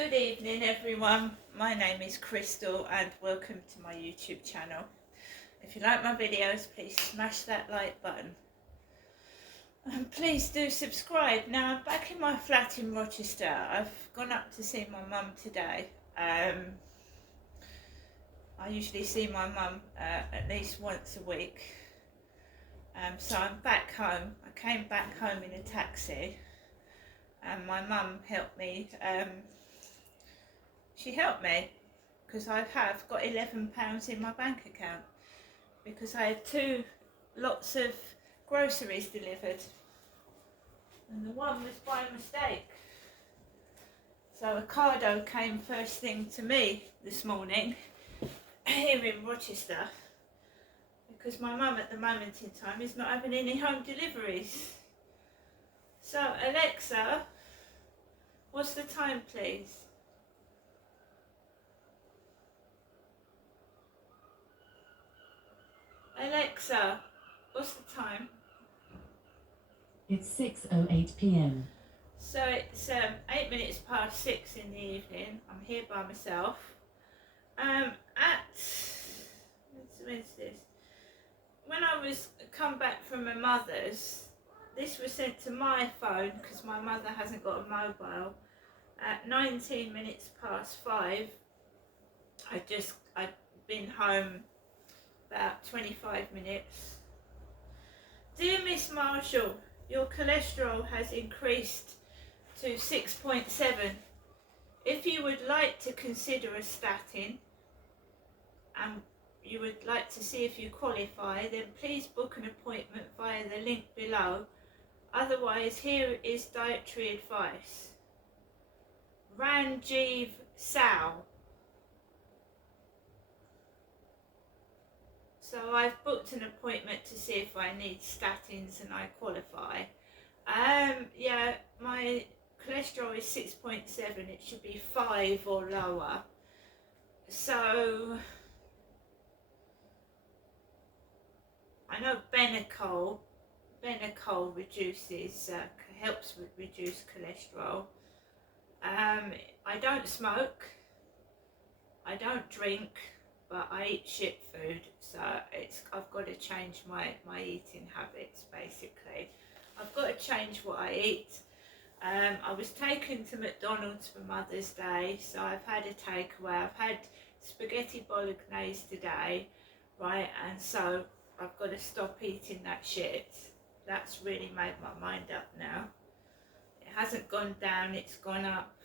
Good evening everyone, my name is Crystal and welcome to my YouTube channel. If you like my videos, please smash that like button and please do subscribe. Now I'm back in my flat in Rochester. I've gone up to see my mum today. I usually see my mum at least once a week. So I'm back home. I came back home in a taxi and my mum helped me. She helped me because I have got £11 in my bank account because I had two lots of groceries delivered and the one was by mistake. So Ocado came first thing to me this morning here in Rochester because my mum at the moment in time is not having any home deliveries. So Alexa, what's the time please? Alexa, what's the time? It's 6:08 p.m. So it's 8 minutes past 6 in the evening. I'm here by myself. When's this? When I was come back from my mother's, this was sent to my phone because my mother hasn't got a mobile. At 19 minutes past 5, I'd been home about 25 minutes. Dear Miss Marshall, your cholesterol has increased to 6.7. If you would like to consider a statin and you would like to see if you qualify, then please book an appointment via the link below. Otherwise, here is dietary advice. Ranjiv Sao. So I've booked an appointment to see if I need statins and I qualify. Yeah, my cholesterol is 6.7. It should be 5 or lower. So I know Benecol reduces, helps with reduce cholesterol. I don't smoke, I don't drink, but I eat shit food, so I've got to change my eating habits basically. I've got to change what I eat. I was taken to McDonald's for Mother's Day, so I've had a takeaway. I've had spaghetti bolognese today, right, and so I've got to stop eating that shit. That's really made my mind up now. It hasn't gone down, it's gone up.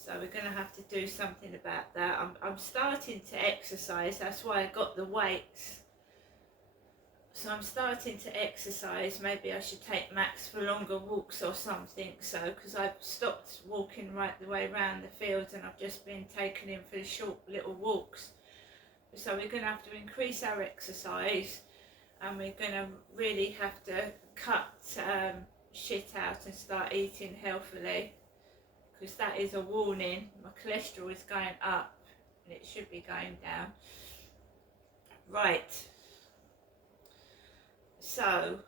So we're going to have to do something about that. I'm starting to exercise, that's why I got the weights. So I'm starting to exercise. Maybe I should take Max for longer walks or something. So, because I've stopped walking right the way around the fields and I've just been taking him for the short little walks. So we're going to have to increase our exercise and we're going to really have to cut shit out and start eating healthily. Because that is a warning. My cholesterol is going up and it should be going down. Right. So,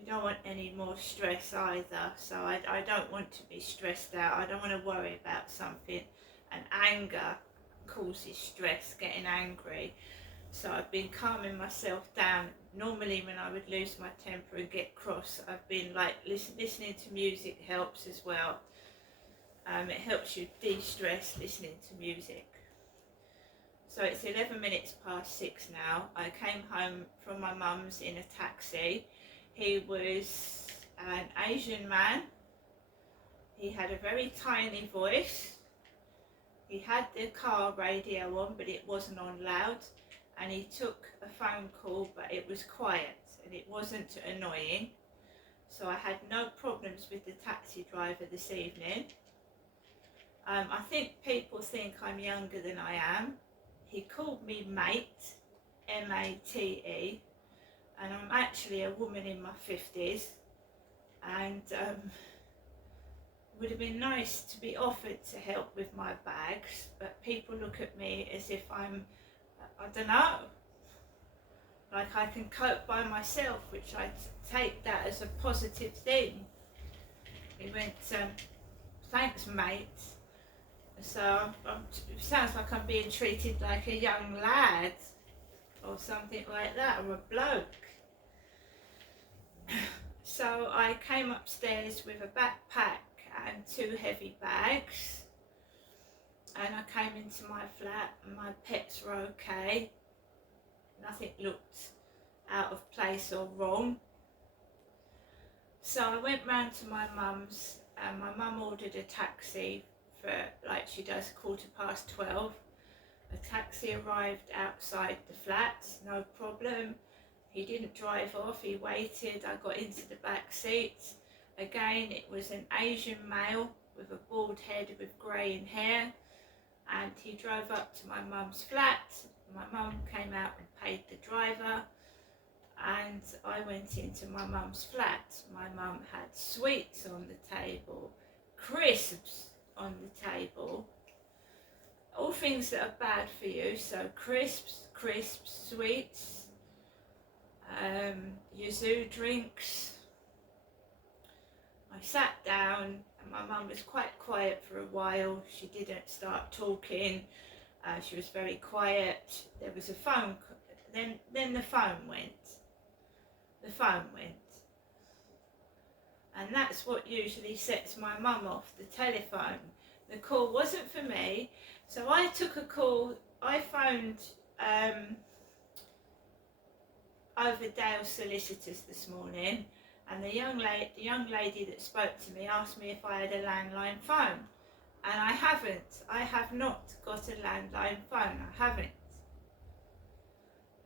we don't want any more stress either. So I don't want to be stressed out. I don't want to worry about something. And anger causes stress, getting angry. So I've been calming myself down. Normally when I would lose my temper and get cross, I've been like listening to music helps as well. It helps you de-stress listening to music. So it's 11 minutes past 6 now. I came home from my mum's in a taxi. He was an Asian man. He had a very tiny voice. He had the car radio on, but it wasn't on loud. And he took a phone call, but it was quiet and it wasn't annoying. So I had no problems with the taxi driver this evening. I think people think I'm younger than I am. He called me mate, M-A-T-E, and I'm actually a woman in my 50s. And it would have been nice to be offered to help with my bags, but people look at me as if I'm, I don't know, like I can cope by myself, which I take that as a positive thing. He went, thanks mate. So it sounds like I'm being treated like a young lad or something like that, or a bloke. So I came upstairs with a backpack and 2 heavy bags, and I came into my flat and my pets were okay. Nothing looked out of place or wrong. So I went round to my mum's, and my mum ordered a taxi for, like she does, 12:15. A taxi arrived outside the flat, no problem. He didn't drive off, he waited. I got into the back seat. Again, it was an Asian male with a bald head with greying hair, and he drove up to my mum's flat. My mum came out and paid the driver, and I went into my mum's flat. My mum had sweets on the table, crisps on the table, all things that are bad for you. So crisps, sweets, yuzu drinks. I sat down and my mum was quite quiet for a while. She didn't start talking. She was very quiet. There was a phone. Then the phone went. The phone went. And that's what usually sets my mum off, the telephone. The call wasn't for me, so I took a call. I phoned over Dale Solicitors this morning, and the young lady that spoke to me asked me if I had a landline phone, and I haven't. I have not got a landline phone. I haven't.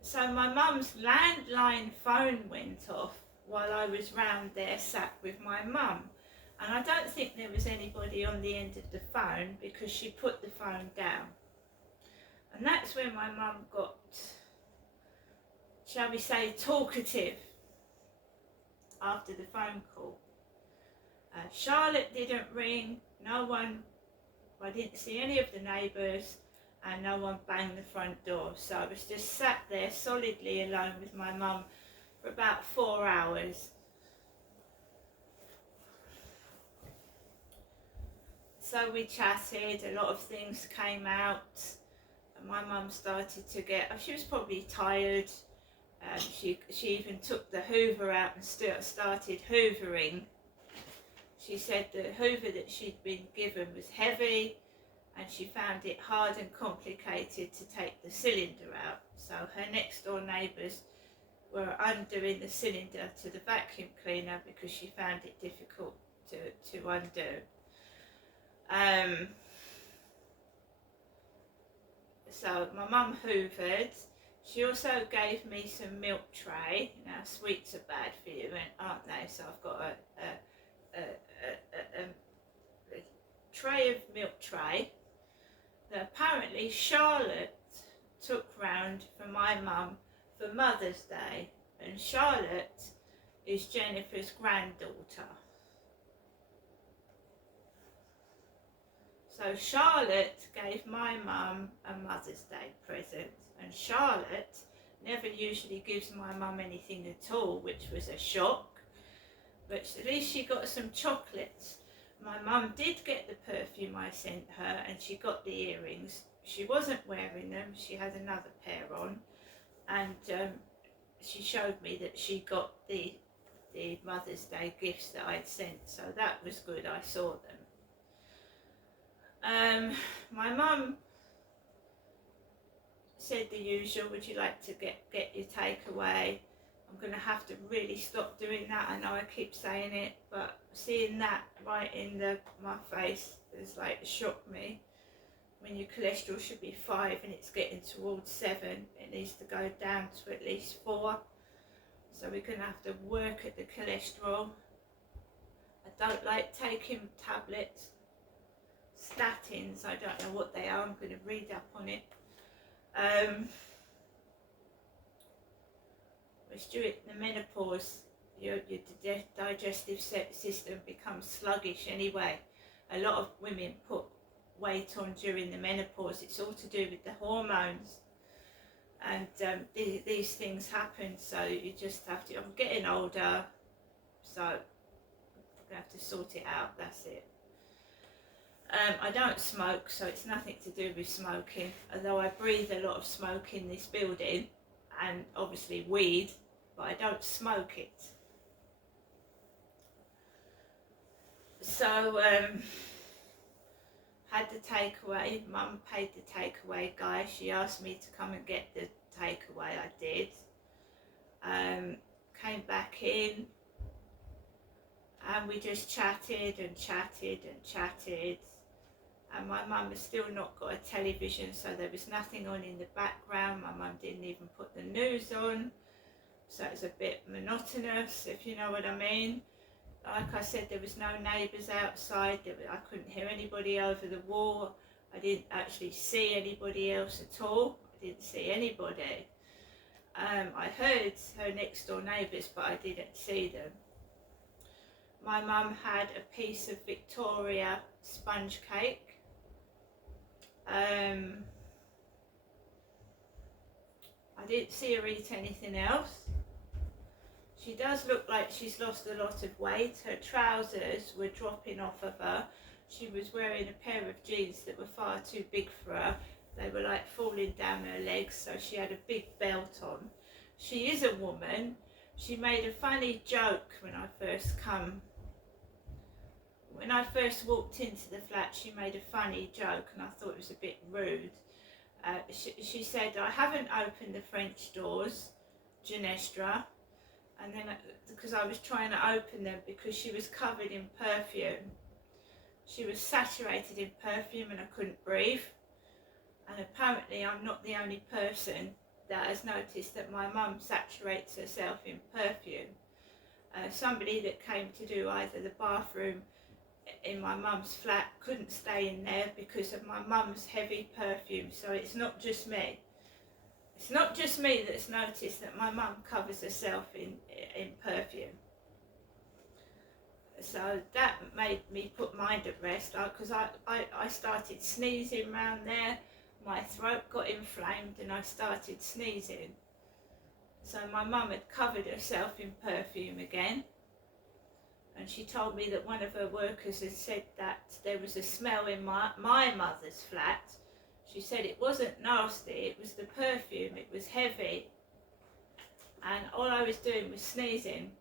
So my mum's landline phone went off while I was round there sat with my mum, and I don't think there was anybody on the end of the phone because she put the phone down. And that's when my mum got, shall we say, talkative after the phone call. Charlotte didn't ring, no one, I didn't see any of the neighbours, and no one banged the front door. So I was just sat there solidly alone with my mum for about 4 hours. So we chatted, a lot of things came out, and my mum started to get, she was probably tired. She even took the hoover out and started hoovering. She said the hoover that she'd been given was heavy, and she found it hard and complicated to take the cylinder out. So her next door neighbours were undoing the cylinder to the vacuum cleaner because she found it difficult to undo. So my mum hoovered. She also gave me some milk tray. Now sweets are bad for you, aren't they? So I've got a tray of milk tray that apparently Charlotte took round for my mum for Mother's Day, and Charlotte is Jennifer's granddaughter. So Charlotte gave my mum a Mother's Day present, and Charlotte never usually gives my mum anything at all, which was a shock, but at least she got some chocolates. My mum did get the perfume I sent her, and she got the earrings. She wasn't wearing them, she had another pair on, and she showed me that she got the Mother's Day gifts that I'd sent, so that was good. I saw them. My mum said the usual, would you like to get your takeaway? I'm going to have to really stop doing that. I know I keep saying it, but seeing that right in my face has like shocked me. When your cholesterol should be 5 and it's getting towards 7, it needs to go down to at least 4. So we're going to have to work at the cholesterol. I don't like taking tablets. Statins, I don't know what they are. I'm going to read up on it. It's during the menopause, your digestive system becomes sluggish anyway. A lot of women put weight on during the menopause. It's all to do with the hormones, and these things happen. So you just have to. I'm getting older, so I'm gonna have to sort it out, that's it. I don't smoke, so it's nothing to do with smoking, although I breathe a lot of smoke in this building, and obviously weed, but I don't smoke it. So, had the takeaway. Mum paid the takeaway guy. She asked me to come and get the takeaway. I did. Came back in, and we just chatted and chatted and chatted. And my mum has still not got a television, so there was nothing on in the background. My mum didn't even put the news on, so it was a bit monotonous, if you know what I mean. Like I said, there was no neighbours outside. I couldn't hear anybody over the wall. I didn't actually see anybody else at all. I didn't see anybody. I heard her next door neighbours, but I didn't see them. My mum had a piece of Victoria sponge cake. I didn't see her eat anything else. She does look like she's lost a lot of weight. Her trousers were dropping off of her. She was wearing a pair of jeans that were far too big for her. They were like falling down her legs, so she had a big belt on. She is a woman. She made a funny joke when I first walked into the flat. She made a funny joke, and I thought it was a bit rude. She said, "I haven't opened the French doors, Genestra." And then, because I was trying to open them, because she was covered in perfume. She was saturated in perfume and I couldn't breathe. And apparently I'm not the only person that has noticed that my mum saturates herself in perfume. Somebody that came to do either the bathroom in my mum's flat couldn't stay in there because of my mum's heavy perfume. So it's not just me. It's not just me that's noticed that my mum covers herself in perfume. So that made me put mind at rest, because I started sneezing around there. My throat got inflamed and I started sneezing. So my mum had covered herself in perfume again. And she told me that one of her workers had said that there was a smell in my mother's flat. She said it wasn't nasty, it was the perfume, it was heavy. And all I was doing was sneezing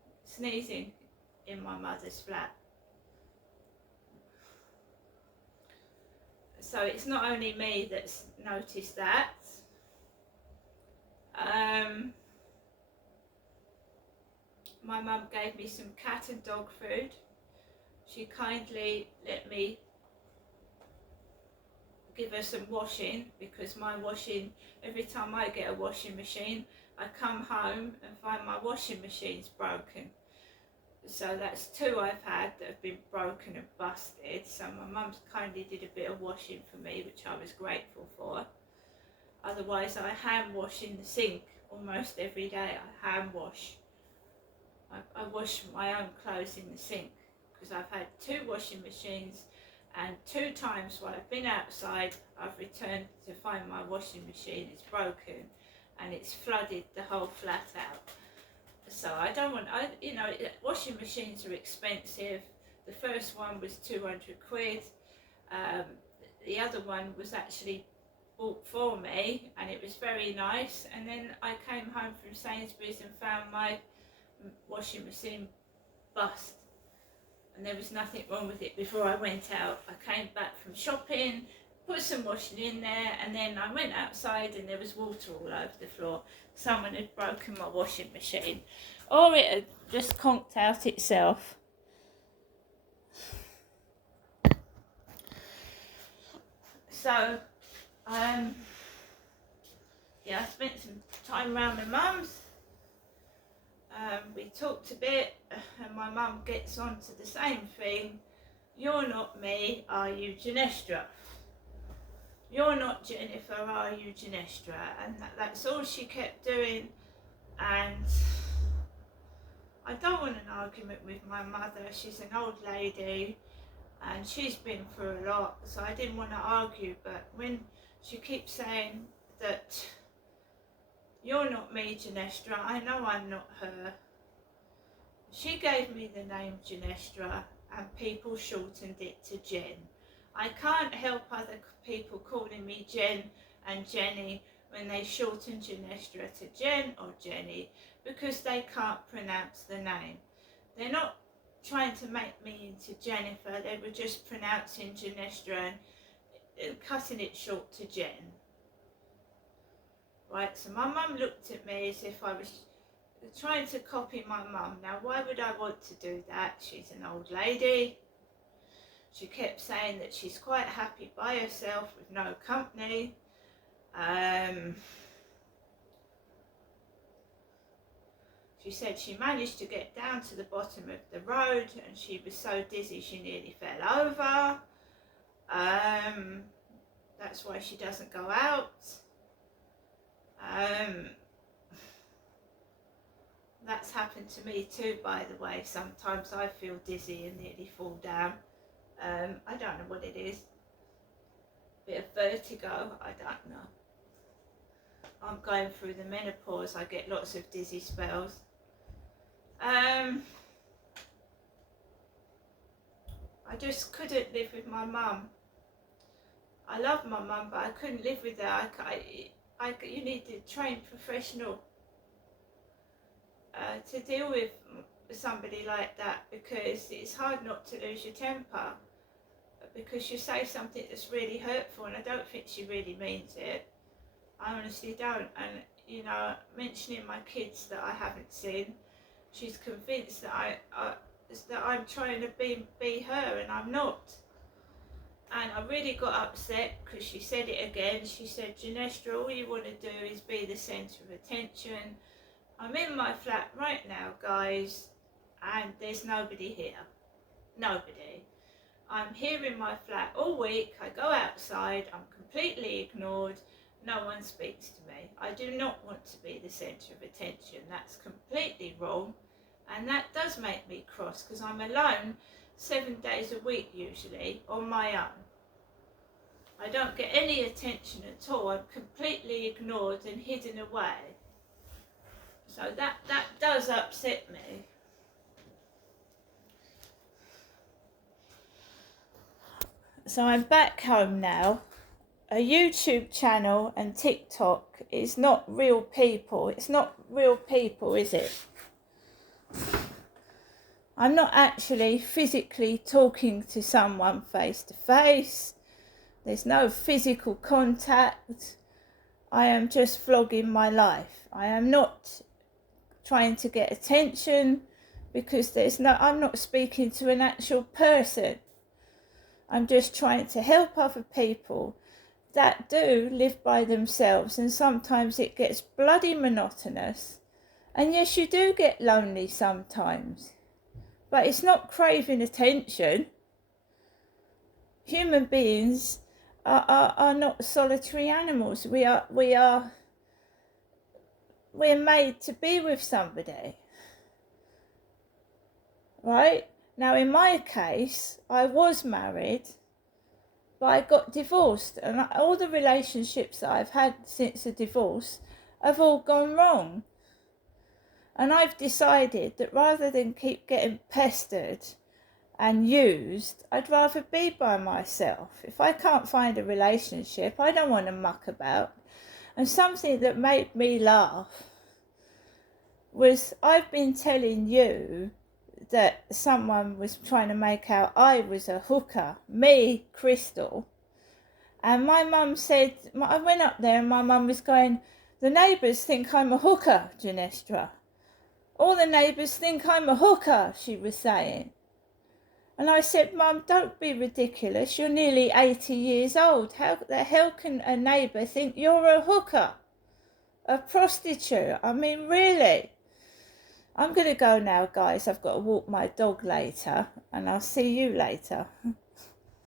in my mother's flat. So it's not only me that's noticed that. My mum gave me some cat and dog food. She kindly let me give her some washing, because my washing, every time I get a washing machine, I come home and find my washing machine's broken. So that's 2 I've had that have been broken and busted. So my mum's kindly did a bit of washing for me, which I was grateful for. Otherwise I hand wash in the sink almost every day. I hand wash. I wash my own clothes in the sink, because I've had 2 washing machines, and 2 times while I've been outside I've returned to find my washing machine is broken and it's flooded the whole flat out. So I don't want, washing machines are expensive. The first one was 200 quid. The other one was actually bought for me and it was very nice. And then I came home from Sainsbury's and found my washing machine bust. And there was nothing wrong with it before I went out. I came back from shopping, put some washing in there, and then I went outside and there was water all over the floor. Someone had broken my washing machine, or it had just conked out itself. So, I spent some time around my mum's. We talked a bit, and my mum gets on to the same thing. You're not me, are you, Genestra? You're not Jennifer, are you, Genestra? And that's all she kept doing. And I don't want an argument with my mother. She's an old lady and she's been through a lot, so I didn't want to argue. But when she keeps saying that you're not me, Genestra, I know I'm not her. She gave me the name Genestra, and people shortened it to Jen. I can't help other people calling me Jen and Jenny when they shorten Genestra to Jen or Jenny because they can't pronounce the name. They're not trying to make me into Jennifer, they were just pronouncing Genestra and cutting it short to Jen. Right, so my mum looked at me as if I was trying to copy my mum. Now, why would I want to do that? She's an old lady. She kept saying that she's quite happy by herself with no company. She said she managed to get down to the bottom of the road and she was so dizzy she nearly fell over. That's why she doesn't go out. That's happened to me too, by the way. Sometimes I feel dizzy and nearly fall down. I don't know what it is. Bit of vertigo, I don't know. I'm going through the menopause, I get lots of dizzy spells. I just couldn't live with my mum. I love my mum, but I couldn't live with her. You need a trained professional to deal with somebody like that, because it's hard not to lose your temper because you say something that's really hurtful, and I don't think she really means it. I honestly don't. And you know, mentioning my kids that I haven't seen, she's convinced that I'm trying to be her, and I'm not. And I really got upset because she said it again. She said, Genestra, all you want to do is be the centre of attention. I'm in my flat right now, guys, and there's nobody here. Nobody. I'm here in my flat all week. I go outside, I'm completely ignored. No one speaks to me. I do not want to be the centre of attention. That's completely wrong. And that does make me cross because I'm alone 7 days a week usually on my own. I don't get any attention at all. I'm completely ignored and hidden away. So that does upset me. So I'm back home now. A YouTube channel and TikTok is not real people. It's not real people, is it? I'm not actually physically talking to someone face to face. There's no physical contact. I am just vlogging my life. I am not trying to get attention because I'm not speaking to an actual person. I'm just trying to help other people that do live by themselves, and sometimes it gets bloody monotonous. And yes, you do get lonely sometimes, but it's not craving attention. Human beings are not solitary animals. We're made to be with somebody, right? Now, in my case, I was married, but I got divorced, and all the relationships that I've had since the divorce have all gone wrong. And I've decided that rather than keep getting pestered and used, I'd rather be by myself. If I can't find a relationship, I don't want to muck about. And something that made me laugh was I've been telling you that someone was trying to make out I was a hooker, me, Crystal. And my mum said, I went up there and my mum was going, the neighbours think I'm a hooker, Genestra. All the neighbours think I'm a hooker, she was saying. And I said, Mum, don't be ridiculous. You're nearly 80 years old. How the hell can a neighbour think you're a hooker? A prostitute? I mean, really? I'm going to go now, guys. I've got to walk my dog later, and I'll see you later.